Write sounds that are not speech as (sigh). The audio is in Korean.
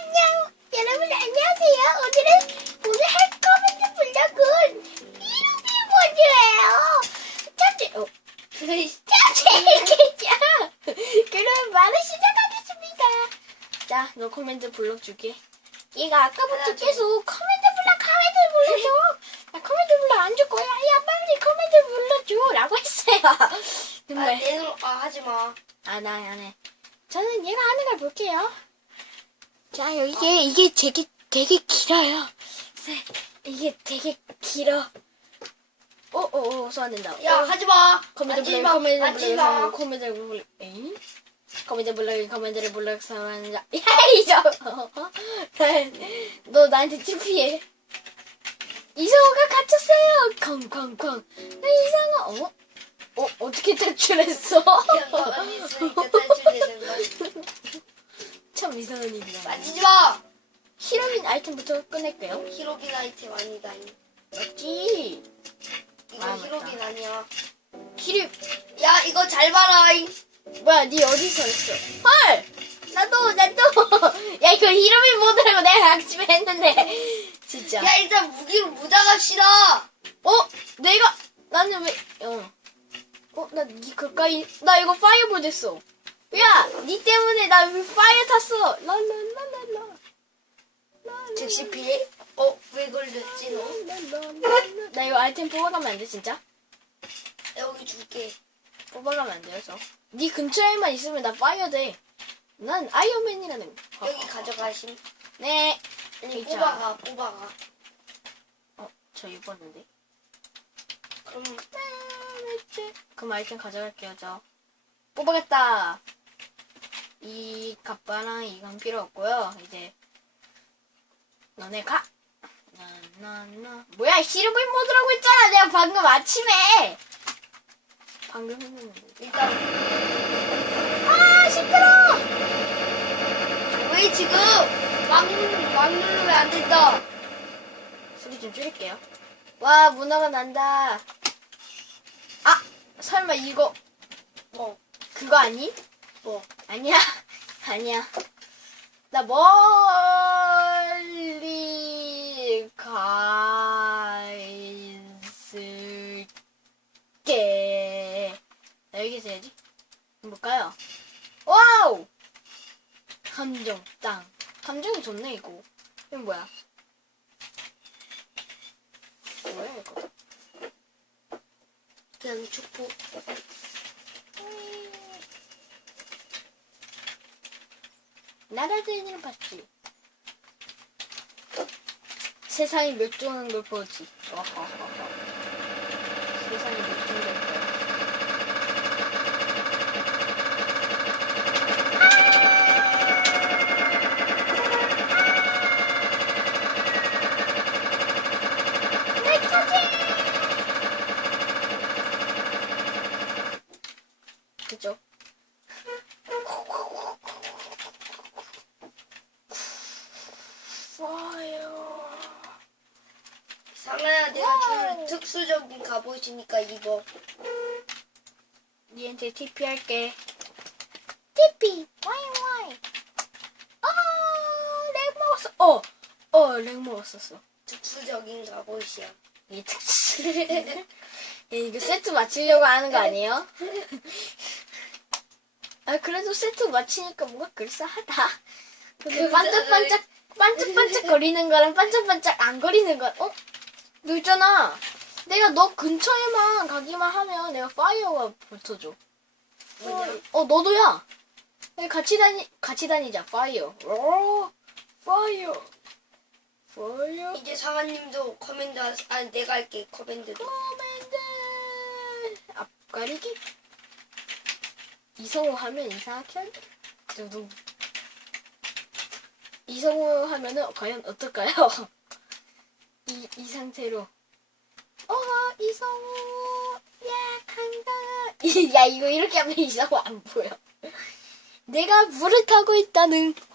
안녕. 여러분 안녕하세요. 오늘은 오늘 할 코멘트 블럭은 이름이 뭐예요? 첫째, 어, 첫째겠죠. 그럼 말을 시작하겠습니다. 자, 너 코멘트 블럭 줄게. 얘가 아까부터 계속 코멘트 블럭 코멘트 불러줘. 나 코멘트 블럭 안 줄 거야. 야 빨리 코멘트 불러줘라고 했어요. 아, 정말. 내 눈, 아, 하지 마. 아, 나 안 해. 저는 얘가 하는 걸 볼게요. 자, 이게, 이게 되게, 되게 길어요. 네, 이게 되게 길어. 오, 오, 오, 소환 된다. 야, 어, 하지 마. 코멘트 하지 블럭, 마. 코멘트 하지 블럭, 마. 코멘트 블럭, 에잉? 코멘트 블럭, 코멘트를 블럭, 소환, 자. (laughs) 야, 이저! (laughs) 너 나한테 TP해. 이성호가 갇혔어요! 쾅쾅쾅. 나 이성호, 어? 어, 어떻게 탈출했어? 그냥 가만히 있으니까 탈출되는 거 (laughs) 이상한 일이다. 만지지 마. 히로인 아이템부터 끝낼게요. 히로긴 아이템 아니다니. 맞지? 이거 아. 히로긴 아니야. 히로, 야, 이거 잘 봐라. 잉. 뭐야, 니 어디서 했어? 헐! 나도, 나도! (laughs) 야, 이거 히로인 모드라고 내가 아침에 했는데. (laughs) 진짜. 야, 일단 무기로 무장합시다. 어? 내가, 나는 왜, 어. 어, 나 니 가까이, 나 이거 파이어볼 됐어. 야, 니 때문에 나왜 파이어 tas어. 랄랄랄랄라. 즉시 피해? 어, 왜 걸렸지, 너? 랄랄랄라. 나 이거 아이템 뽑아가면 안 돼, 진짜? 여기 줄게. 뽑아가면 안 돼요, 저. 네 근처에만 있으면 나 파이어 돼. 난 아이언맨이라는. 거. 여기 가져가심. 네. 아니. 뽑아가, 뽑아가. 어, 저 입었는데. 그럼, 그럼 아이템 가져갈게요, 저. 뽑아겠다. 이 갑바랑 이건 필요 없고요. 이제 너네 가. 나나나. 뭐야, 히로빈 모드라고 했잖아. 내가 방금 아침에. 방금 했는데. 일단, 아, 시끄러. 왜 지금 막, 누르- 막 누르면 안 된다. 소리 좀 줄일게요. 와, 문어가 난다. 아, 설마 이거 뭐, 그거 아니? 뭐. 아니야. (laughs) 아니야. 나 멀리 가 있을게. 나 여기서 해야지. 뭘까요? 와우! 감정, 땅. 감정이 좋네, 이거. 이건 뭐야? 뭐야, 이거? 그냥 축복. 날아다니는 밭지. 세상이 멸종한 걸 보지. 세상이 멸종될 거야. 내 차지! 그죠? 좋아요. 상아야, 내가 주는 특수적인 갑옷이니까 입어. 니한테 TP 할게. TP. 와이 와이. 아, 렉 먹었어. 어, 어, 렉 먹었었어. 특수적인 갑옷이야. 이 특수. 야, (laughs) 이거 세트 맞추려고 하는 거 아니에요? (laughs) 아, 그래도 세트 맞히니까 뭔가 그럴싸하다. 근데 반짝반짝, 반짝반짝 거리는 거랑 반짝반짝 안 거리는 거, 어? 너 있잖아. 내가 너 근처에만 가기만 하면 내가 파이어가 붙어줘. 어, 너도야. 네, 같이 다니, 같이 다니자. 파이어. 오, 파이어. 파이어. 이제 상아님도 커맨드, 하- 아, 내가 할게, 커맨드도. 커맨드. 앞가리기. 이성우 하면 이상하게 하네. 두둥. 이성우 하면은 과연 어떨까요? (laughs) 이, 이 상태로. 어, 이성우. 야, 간다. (laughs) 야, 이거 이렇게 하면 이성우 안 보여. 내가 물을 타고 있다는